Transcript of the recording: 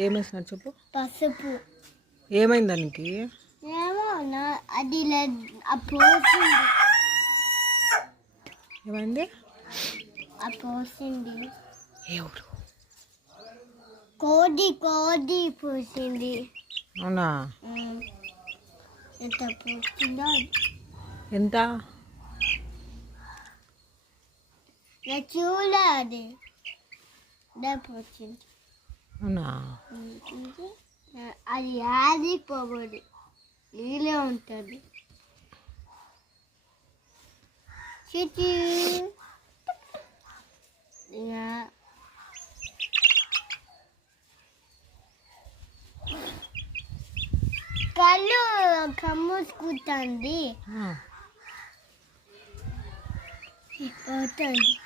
ఏమేసినారు చెప్పు. పసుపు. ఏమైంది దానికి? ఏమో అది పోసింది. ఏమైంది? పోసింది. ఎవరు? కోడి పోసింది. అవునా? ఎంత పోసిందో ఎంత చూడాలి. పోసింది. అవునా? అది ఆదిపోబడి నీళ్ళే ఉంటుంది. చిచి కళ్ళు కమ్మూసుకుంటుంది. అవుతుంది.